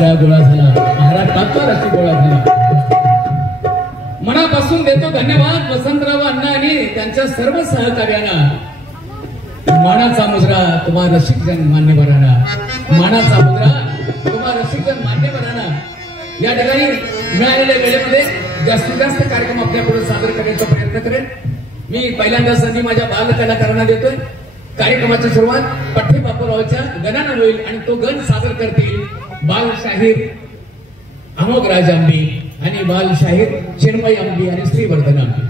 सगळा गोळा झाला, महाराष्ट्रातला रशी गोळा झाला. मनापासून देतो धन्यवाद वसंतराव अण्णा आणि त्यांच्या सर्व सहकार्यांना. मानाचा मुजरा तुम्हा रसिकजन मान्यवरांना, मानाचा मुजरा तुम्हा रसिकजन मान्यवरांना. या ठिकाणी मिळालेल्या वेळेमध्ये जास्तीत जास्त कार्यक्रम आपल्या पुढे सादर करण्याचा प्रयत्न करेन. मी पहिल्यांदा संधी माझ्या बाल कलाकारांना देतोय. कार्यक्रमाची सुरुवात पठ्ठे बापूरावच्या गणानं होईल आणि तो गण सादर करतील बाल शाहीर अमोघ राज आंबी आणि बाल शाहीर चिन्मय आंबी आणि श्रीवर्धन आंबी.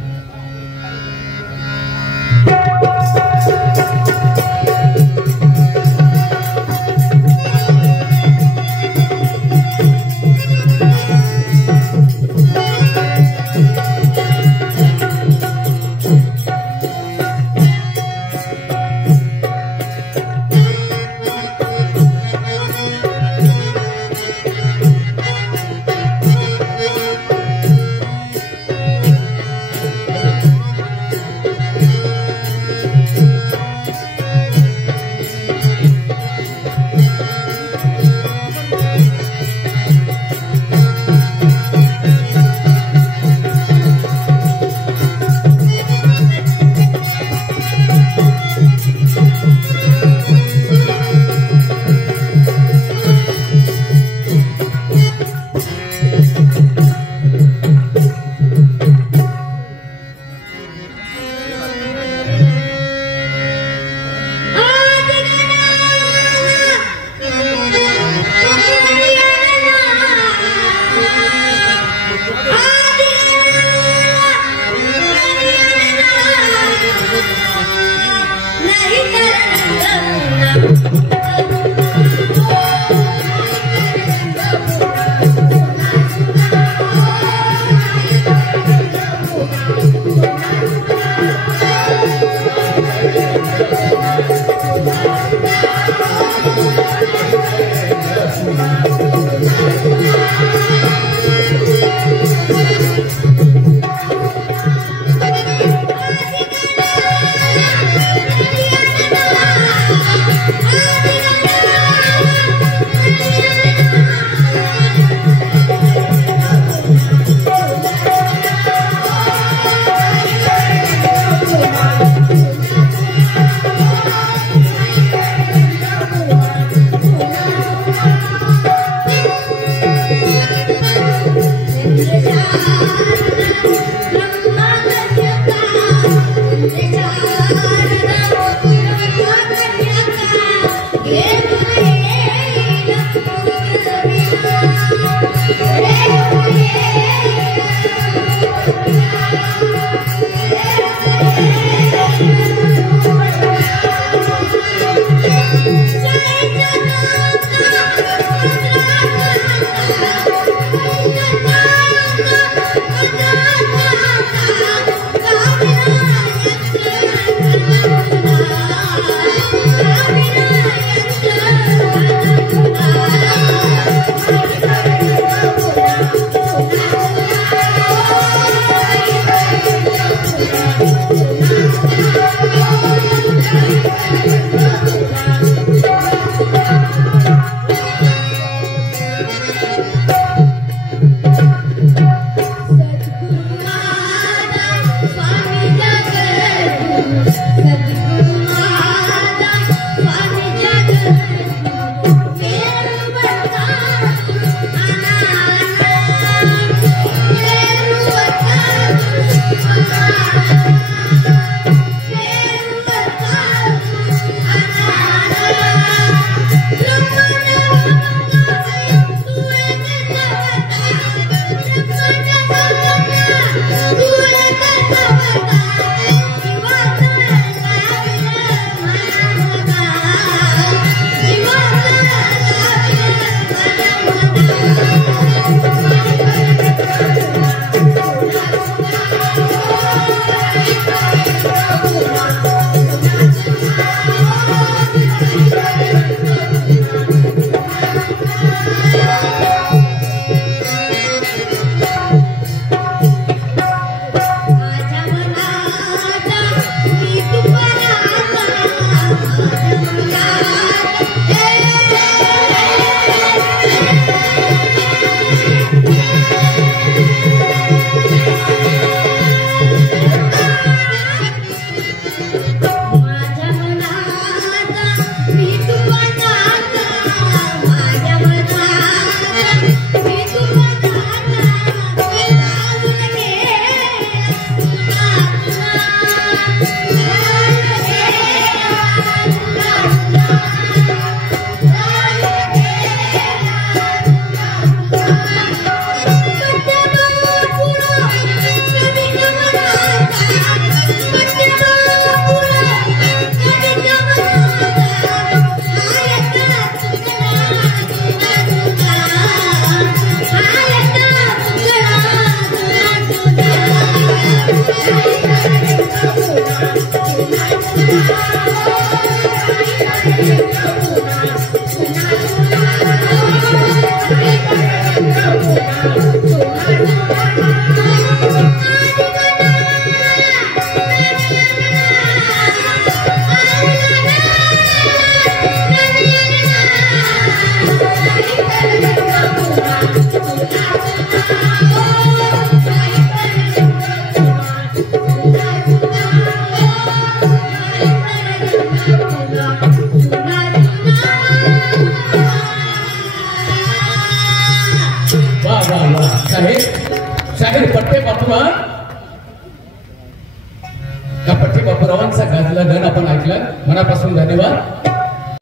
वसंतरावांचा गाजला गण आपण ऐकलं, मनापासून धन्यवाद.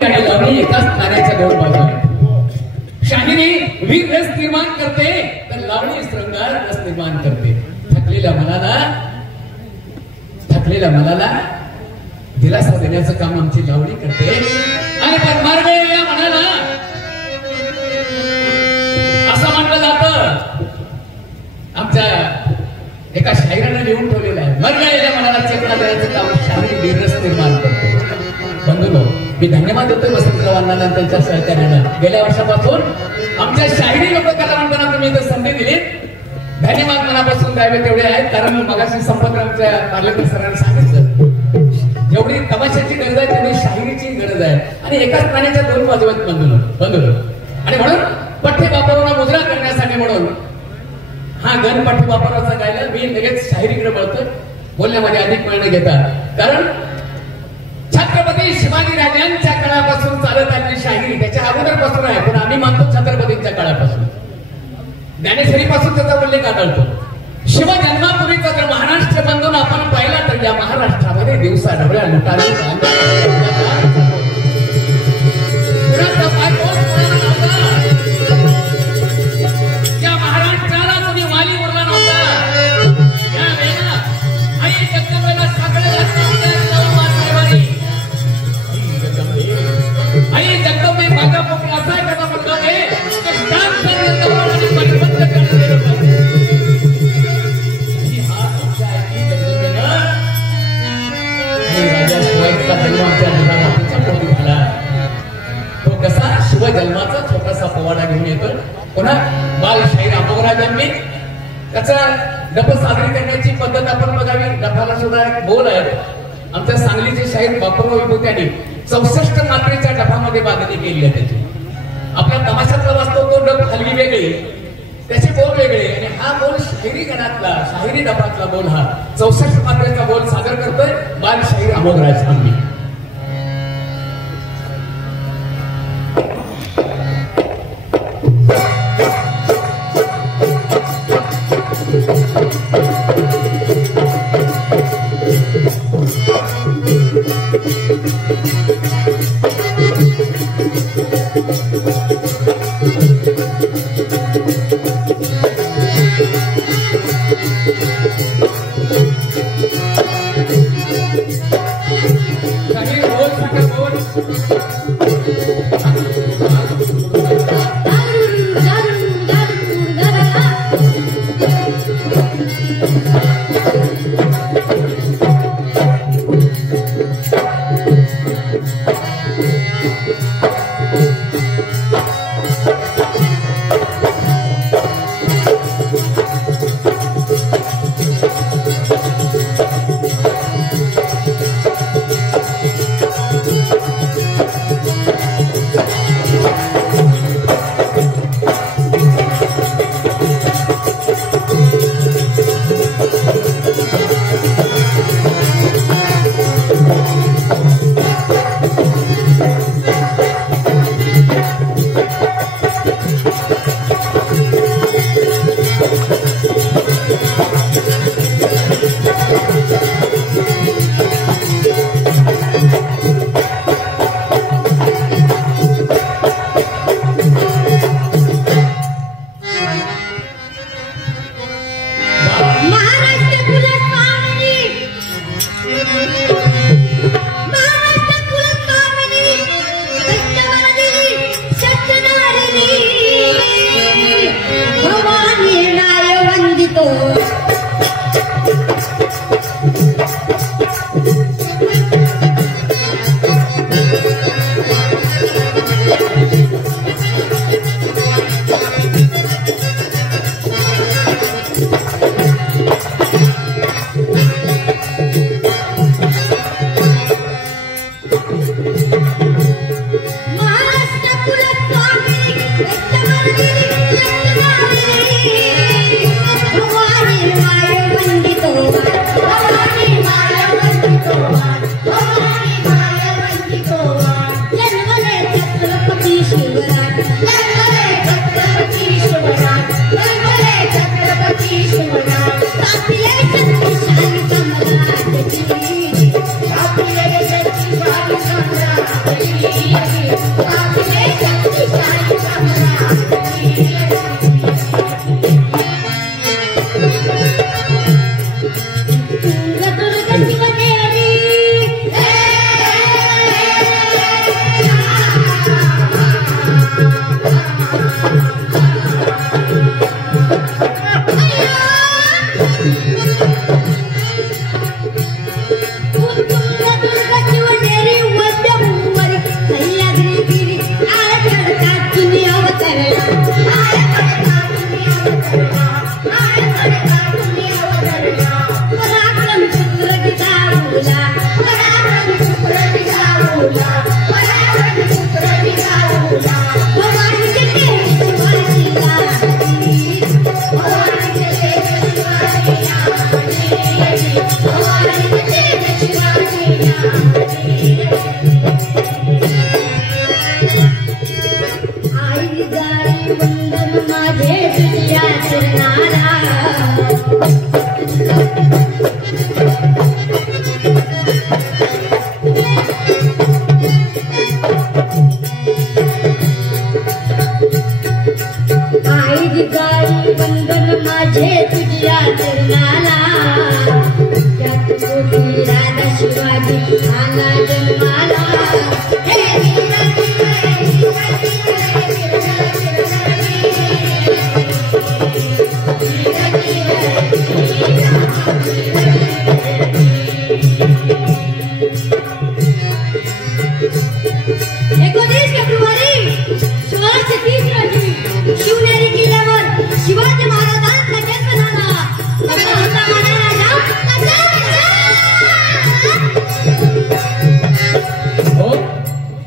आणि लावणी एकाच नाण्याच्या दोन बाजू आहेत. शाहिरी वीर रस निर्माण करते तर लावणी श्रृंगार रस निर्माण करते. थकलेल्या मनाला दिलासा देण्याचं काम आमची लावणी करते. आणि पण मार्ग या मनाला असं म्हटलं जातं, आमच्या एका शाहिरानं लिहून ठेवलेलं आहे, मरगळलेल्या मनाला चेतना देण्याचं काम शाहिरी वीर रस निर्माण करते. बंधूंनो, मी धन्यवाद देतोय वसंतरावांना आणि त्यांच्या सहकार्याला. गेल्या वर्षापासून आमच्या शाहिरी लोककलावंतांना तुम्ही इथं संधी दिली, धन्यवाद मनापासून द्यावे तेवढे आहेत. कारण मगाशी संपतरावच्या पार्लेकर सरांनी सांगितलं, जेवढी तमाशाची गरज आहे तेवढी शाहिरीची गरज आहे. आणि एकाच नाण्याच्या दोन बाजू आहेत बंधूंनो. आणि म्हणून पठ्यबापांना मुद्रा करण्यासाठी म्हणून हा गण पठ्यबापाचा गायला मी लगेच शाहिरीकडे वळतोय, बोलण्यामध्ये अधिक वेळ न घेता. कारण छत्रपती शिवाजी राजांच्या काळापासून चालत आलेली शाहिरी त्याच्या अगोदरपासून आहे, पण आम्ही मानतो छत्रपतींच्या काळापासून. ज्ञानेश्वरीपासून त्याचा उल्लेख आढळतो. शिवजन्मापूर्वीचा जर महाराष्ट्र बंधून आपण पाहिला तर या महाराष्ट्रामध्ये दिवसा ढवळ्या लुटारी या महाराष्ट्राला कोणी वाली उरला नव्हता. या वेळेला आई जगदंबेला साकडं आई जगदंबे माझा पोकळ असा एखादा मुलगा आहे तो कसा शिवजन्माचा छोटासा पोवाडा घेऊन येतो. पुन्हा बाल शाहीर अमोघराजांनी त्याचा डफ सादरी करण्याची पद्धत आपण बघावी. डफाला सुद्धा एक बोल आहे. आमच्या सांगलीचे शाहीर बापूराव विभूत्यांनी 64 मात्रेच्या डफामध्ये बांधणी केली आहे. त्याची आपल्या तमाशातला वाचतो तो डफ हलगी वेगळी, त्याचे बोल वेगळे. आणि हा बोल शाहिरी गणातला शाहिरी डफातला बोल हा 64 मात्रेचा बोल सादर करतोय बाल शाहीर अमोघराज आम्ही.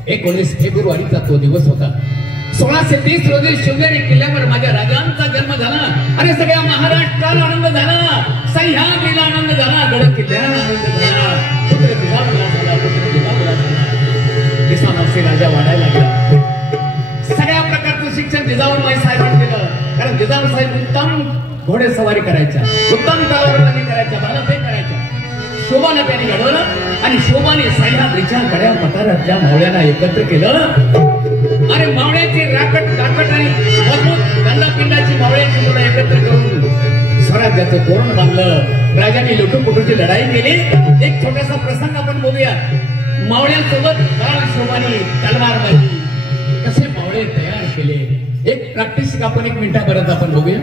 19 फेब्रुवारीचा तो दिवस होता. 1630 रोजी शिवनेरी किल्ल्यावर माझ्या राजांचा जन्म झाला आणि सगळ्या महाराष्ट्राला आनंद झाला. सह्याद्रीला आनंद झाला. गड किल्ल्याला आनंद झाला. पुत्र जिजाऊला झाला. पुत्र जिजाऊला झाला. किसानाचे राजा वाढायला लागला. सगळ्या प्रकारचं शिक्षण जिजाऊबाई साहेबांनी केलं. कारण जिजाऊ साहेब उत्तम घोडेसवारी करायच्या, उत्तम तलवारबाजी करायच्या, भालाफेक करायच्या. शोभानं त्यांनी घडवलं आणि शोभाने सह्याद्रीच्या गड्या पठारातल्या मावळ्यांना एकत्र केलं. आणि मावळ्याची राकट आणि मजबूत गंडापिंडाची मावळ्याची मुलं एकत्र करून स्वराज्याचं तोरण बांधलं. राजाने लुटूपुटूची लढाई केली. एक छोटासा प्रसंग आपण बघूया. मावळ्यांसोबत शोभाने तलवारबाजी कसे मावळे तयार केले. एक प्रॅक्टिस आपण 1 मिनिटापर्यंत आपण बघूया.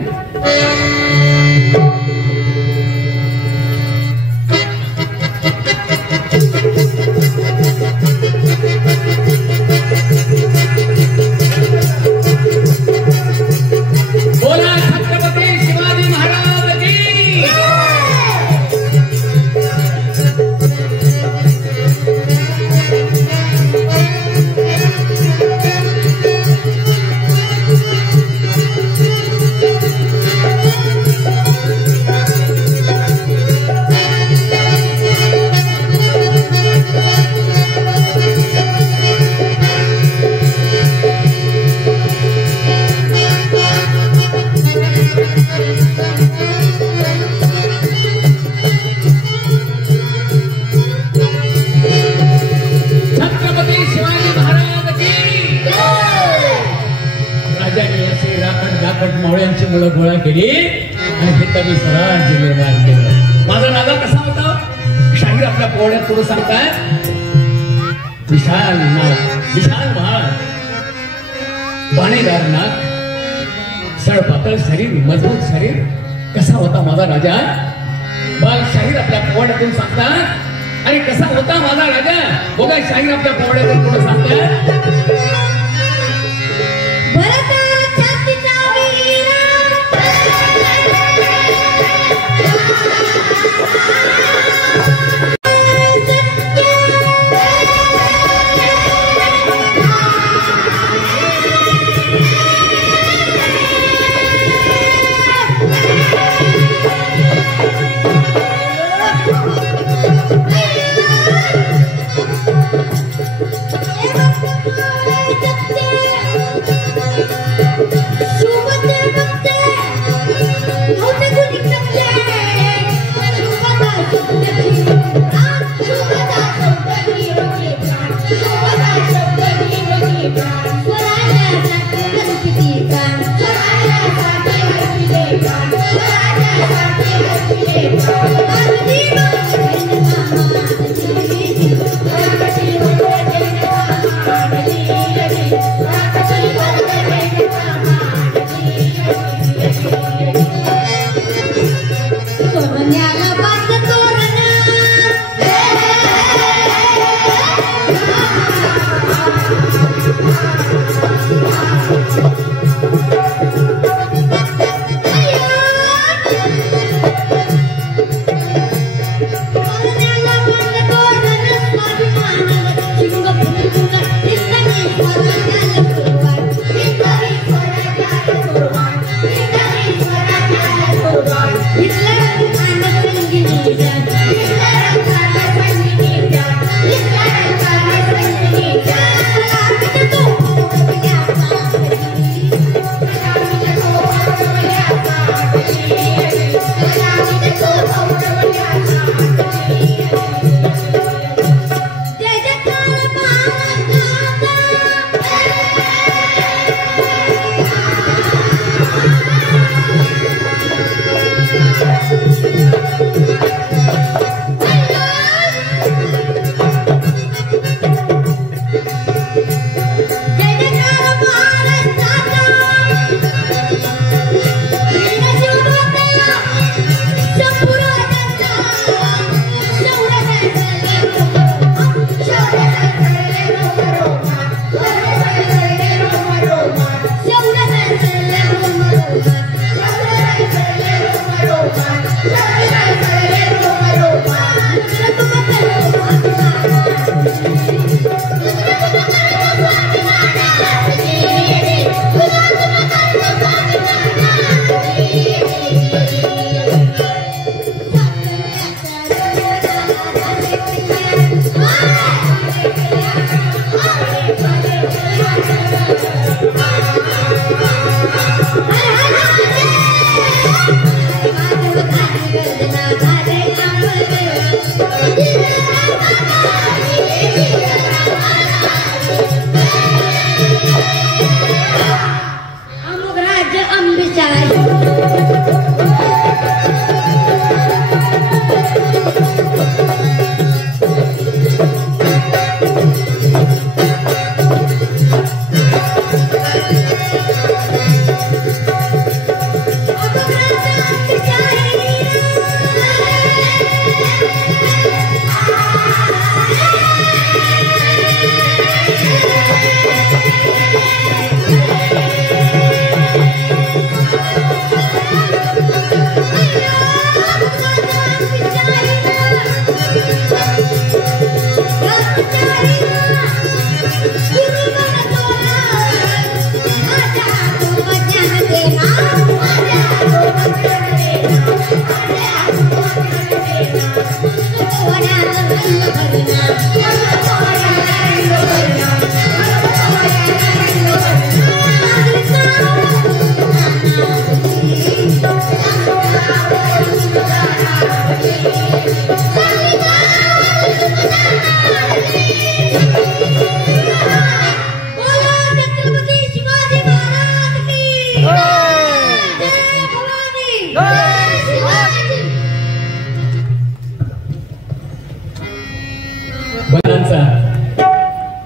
बोला छत्रपती शिवाजी महाराज की. मावळ्यांची मुलं गोळा केली आणि हिंदवी स्वराज्य निर्माण केलं. माझा राजा कसा होता? शाहीर आपल्या पोवड्यात पुढे सांगतात. विशाल नाक, विशाल महाल, पाणीदार नाक, सळपातळ शरीर, मजबूत शरीर. कसा होता माझा राजा? बाल शाहीर आपल्या पोवड्यातून सांगतात. आणि कसा होता माझा राजा? बघा शाहीर आपल्या पोवड्यातून पुढे सांगतात. Thank you.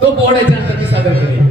तो पोहण्याच्या अंतर्गत सादर केले.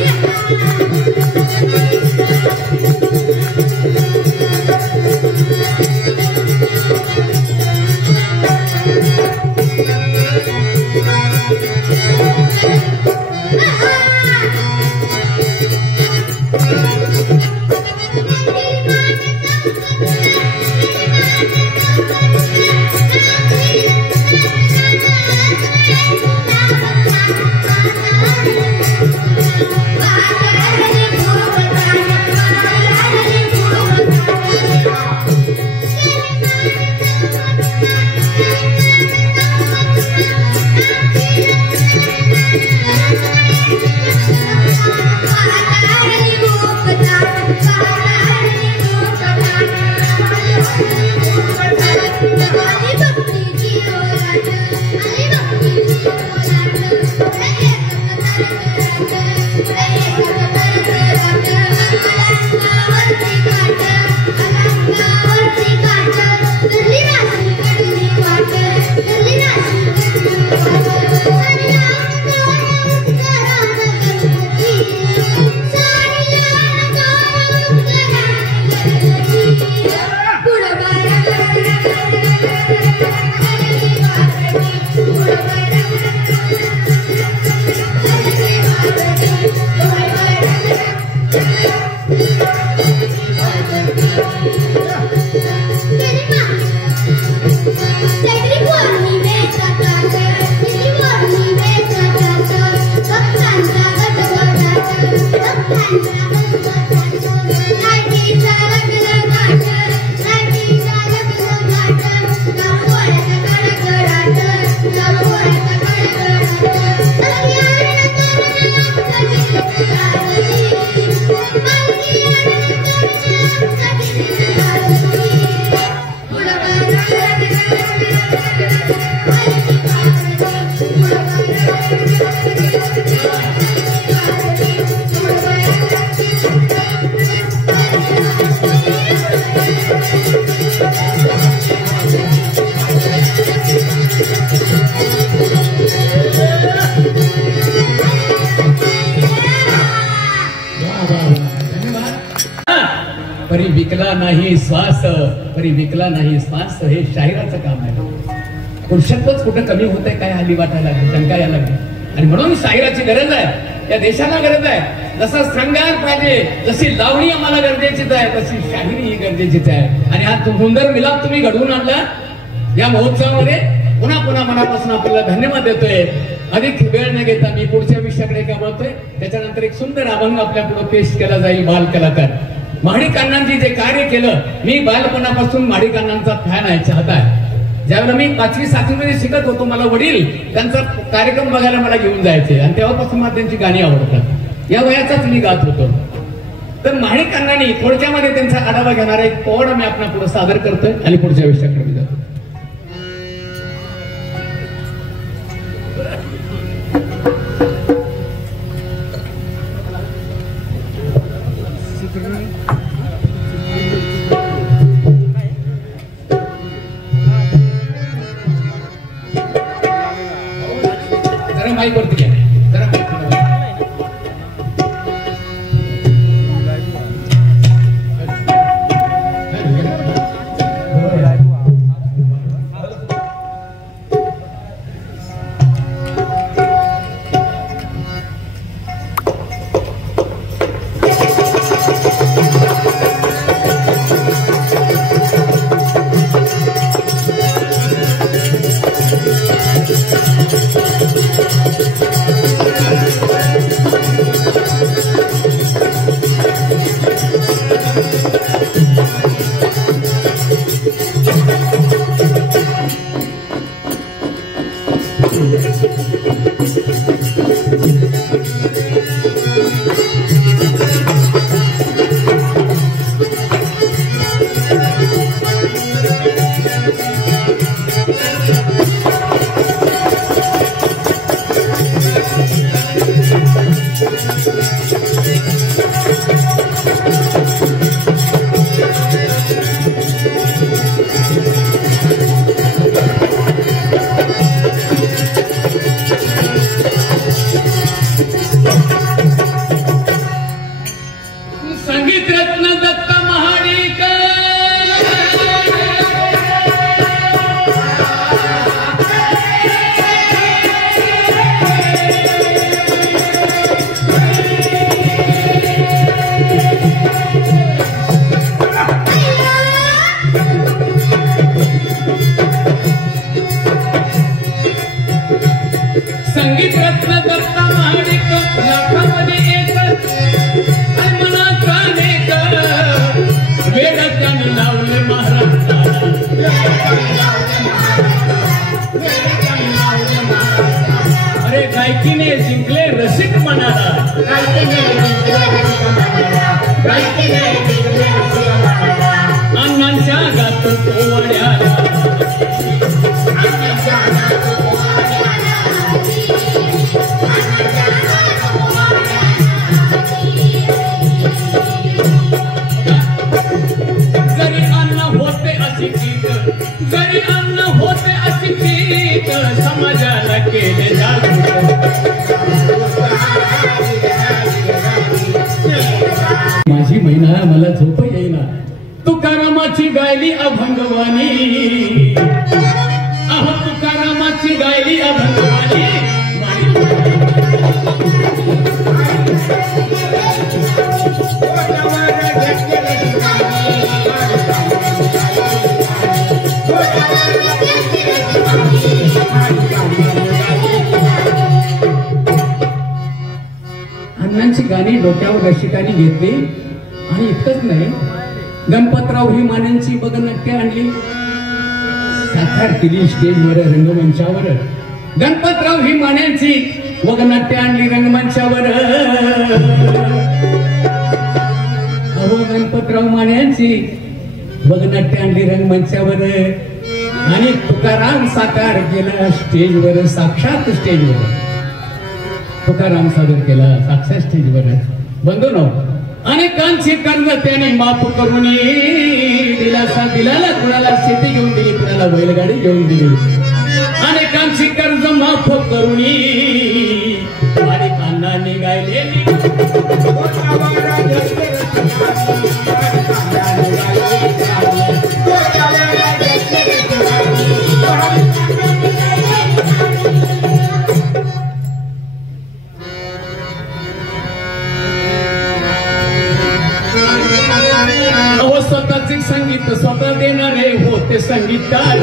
Yeah. परी विकला नाही श्वास, परी विकला नाही श्वास, हे शाहिराचं काम आहे. पुरुषत्वच कुठं कमी होत आहे काय हल्ली वाटायला लागली, शंका यायला लागली. आणि म्हणून शाहिराची गरज आहे, या देशाला गरज आहे. जसा श्रंगार पाहिजे, जशी लावणी आम्हाला गरजेचीच आहे, तशी शाहिरी ही गरजेचीच आहे. आणि हा सुंदर मिलाप तुम्ही घडवून आणला या महोत्सवामध्ये. पुन्हा पुन्हा मनापासून आपल्याला धन्यवाद देतोय. अधिक वेळ न घेता मी पुढच्या विषयाकडे का बोलतोय. त्याच्यानंतर एक सुंदर अभंग आपल्या पुढे पेश केला जाईल. बाल कलाकार महाडिक अण्णांनी जे कार्य केलं, मी बालपणापासून महाडिक अण्णांचा फॅन आहे, चाहता आहे. ज्यावेळेला मी 5वी 7वी मध्ये शिकत होतो, मला वडील त्यांचा कार्यक्रम बघायला मला घेऊन जायचे आणि तेव्हापासून मला त्यांची गाणी आवडतात. या वयाचाच मी गात होतो. तर महाडिक अण्णांनी थोडक्यामध्ये त्यांचा आढावा घेणारा एक पोवाडा मी आपल्या पुढे सादर करतोय आणि पुढच्या विषयाकडे जातो. माईक वरती घ्या जरा. अरे गायकीने जिंकले रसिक मनाला, अण्णांच्या गात पोवाड्याला, जरी अन्न होते अशिक्षित, जरी अन्न होते अशिक्षित, समाजाला केले जागृत. माझी महिना मला झोप येईना, तुकारामाची गायली अभंगवाणी, अहो तुकारामाची गायली अभंगवाणी. अण्णांची गाणी डोक्यावर रसिकांनी घेतली आणि इतकंच नाही, गणपतराव ही मान्यांची बगनाट्य आणली, साकार केली स्टेजवर रंगमंचावर. गणपतराव ही मान्यांची बगनाट्य आणली रंगमंचावर. अहो गणपतराव मान्यांची बगनाट्य आणली रंगमंचावर आणि तुकाराम साकार केला स्टेजवर, साक्षात स्टेजवर तुकाराम सादर केला साक्षात स्टेजवर. बंधूंनो, अनेकांची कर्ज त्याने माफ करून दिलासा दिलाला, कुणाला शेती घेऊन दिली, कुणाला बैलगाडी घेऊन दिली. अनेकांची कर्ज माफ करून आणि कान्हाने गायलेली स्वतःचे संगीत स्वतः देणारे होते संगीतकार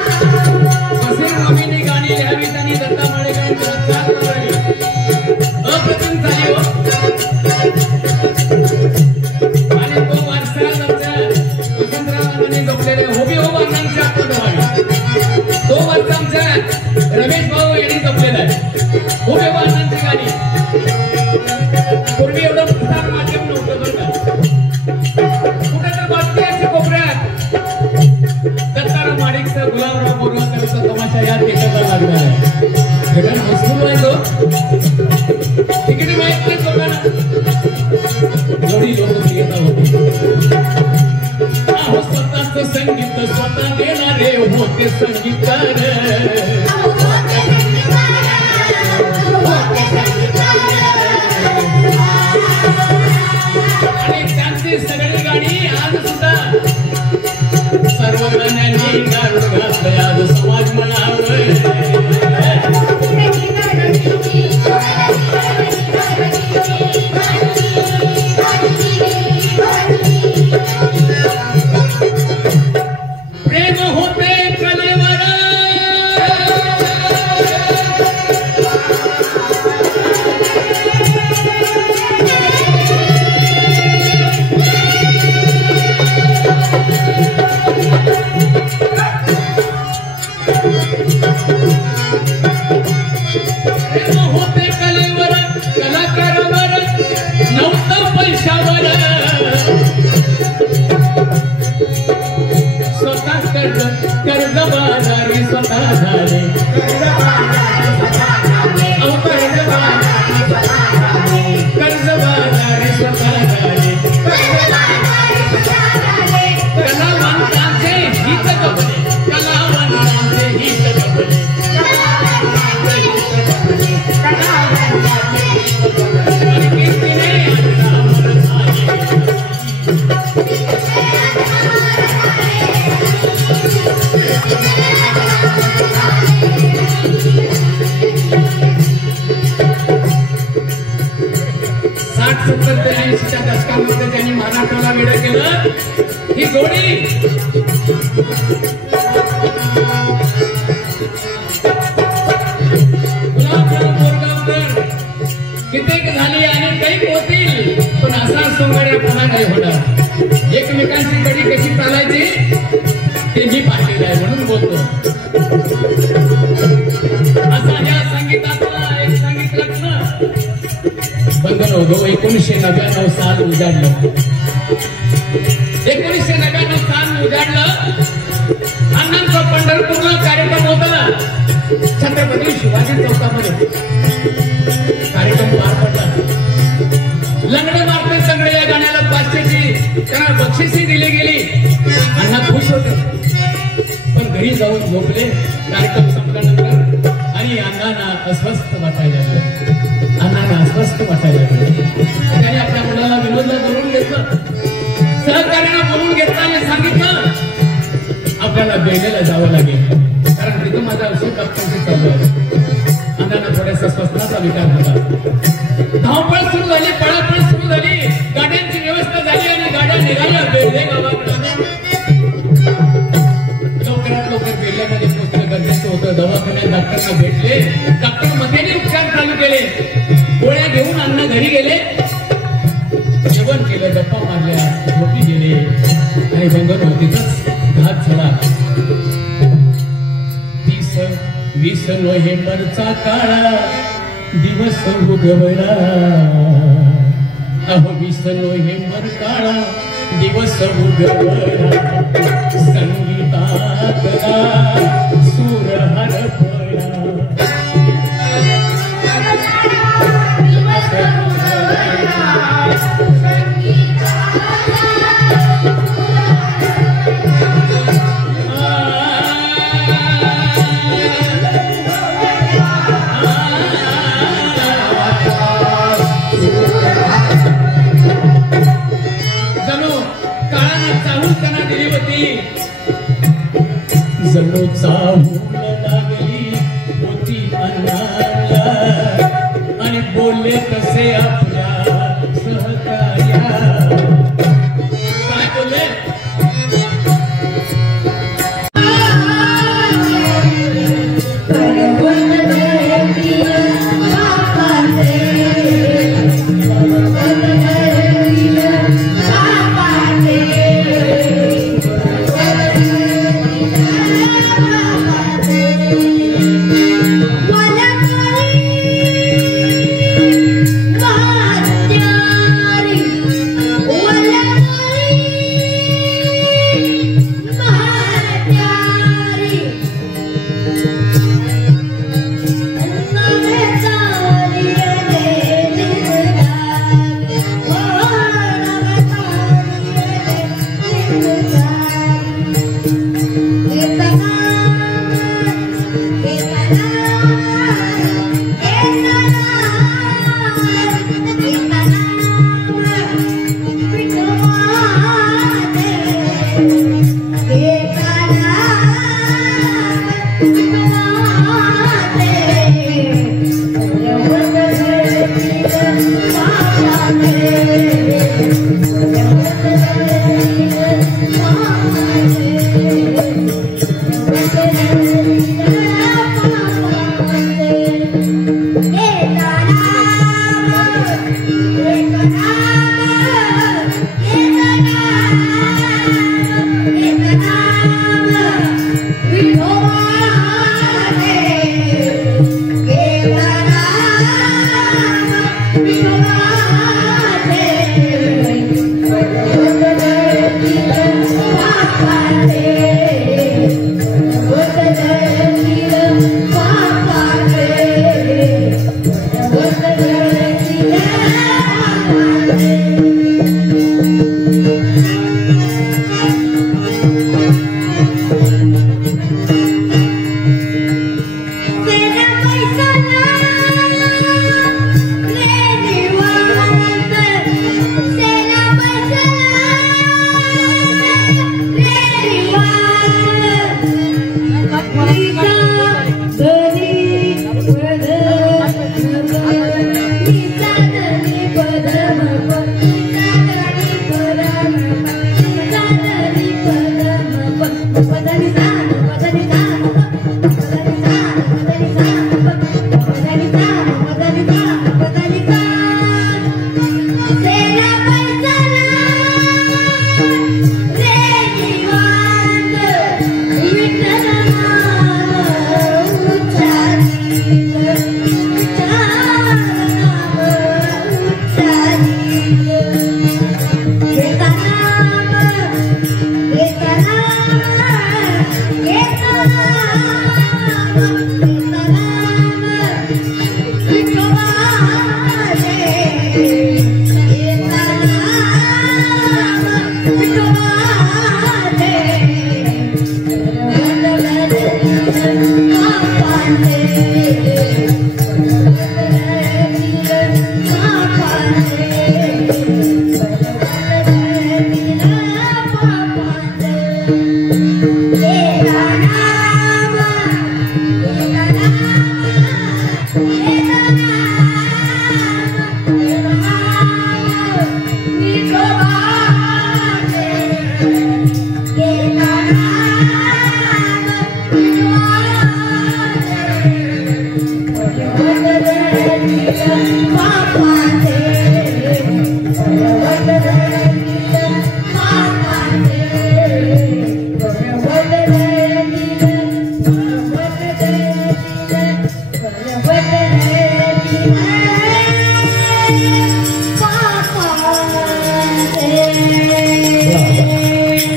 असे नवीन गाणी लिहावीत आणि दत्ता माळेकरांचा अप्रतिम झाली हो आणि तो वारसा आमच्या वसंतरावांनी जपलेला होबी हो अण्णांच्या आत्मदवाने तो वारसा आमच्या रमेश भाऊ यांनी जपलेला आहे होबी हो अण्णांची गाणी पूर्वी एवढं प्रसार माध्यम नव्हतं बरं का कुठे तर बातम्याच्या कोपऱ्यात दत्ताराम माडिकचा गुलाबराव बोरवकरचा तमाशा या देशाला लागणार आहे सगळ्यांना मजबूर आहे तो तिकीट माहित नाही लोकांना एवढी लोकप्रियता होती स्वतःच संगीत स्वतः देणारे होते संगीतकार आणि त्यांची सगळी गाणी आज सुद्धा सर्व गाण्यांनी गाणं घातलंय आज समाज म्हणावं प्रेम होते कलेवर होते कलेवर कलाकारावर नव्हतं पैशावर स्वतः कर्जबाजारी स्वतः झाले कर्जबाजारी स्वतः झाले कलावंतांचे हित जपले कलावंतांचे हित जपले च्या दशकांमध्ये त्यांनी महाराष्ट्राला वेळ केलं ही जोडी गुलाबराव बोरगावकर कित्येक झाली आणि काही होतील पण असा सोंगाड्या पुन्हा नाही होणार एकमेकांची कडी कशी चालायची ते मी पाहिलेलं आहे म्हणून बोलतो असा ह्या संगीतातला एक संगीत रत्न बंधन होतो 1999 साल उजाडलं 1999 साल उजाडलं अण्णांचा पंढरपूरला कार्यक्रम होता छत्रपती शिवाजी चौकामध्ये कार्यक्रम पार पडला लंगडे मारते सगळे या गाण्याला 500ची त्यांना बक्षिसी दिली गेली अण्णा खुश होते पण घरी जाऊन झोपले कार्यक्रम संपल्यानंतर आणि अण्णांना अस्वस्थ वाटायला लागलं अण्णांना अस्वस्थ वाटायला लागलं त्याने आपल्या मुलाला विनोदला बोलून घेतलं सहकार्यानं बोलून घेतलं आणि सांगितलं आपल्याला बेलेला जावं लागेल कारण तिथं माझा अशोक कप्तानची चालू आहे अण्णांना थोड्यासा स्वस्ताचा विचार होता धावपळ सुरू झाली पळापळ सुरू झाली गाड्यांची व्यवस्था झाली आणि गाड्या निघाल्या बेले गावाकडे लवकरात लवकर बेल्यामध्ये पोहोचणं गरजेचं होतं दवाखान्यात डॉक्टरना भेटले डॉक्टर मध्येने उपचार चालू केले गोळ्या घेऊन अण्णा घरी गेले जेवण केलं गप्पा मारल्या झोपी गेले आणि बंगलो तिथंच घात झाला 20 नोव्हेंबरचा काळा दिवस उगवला अहो 20 नोव्हेंबर काळा दिवस उगवला संगीतातला सूर हरपला जणू चाहूल लागली होती अन्नाला आणि बोलले कसे आपल्या सहकार्या काय बोलले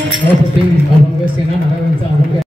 अभंग सेना महाराजांचा अभंग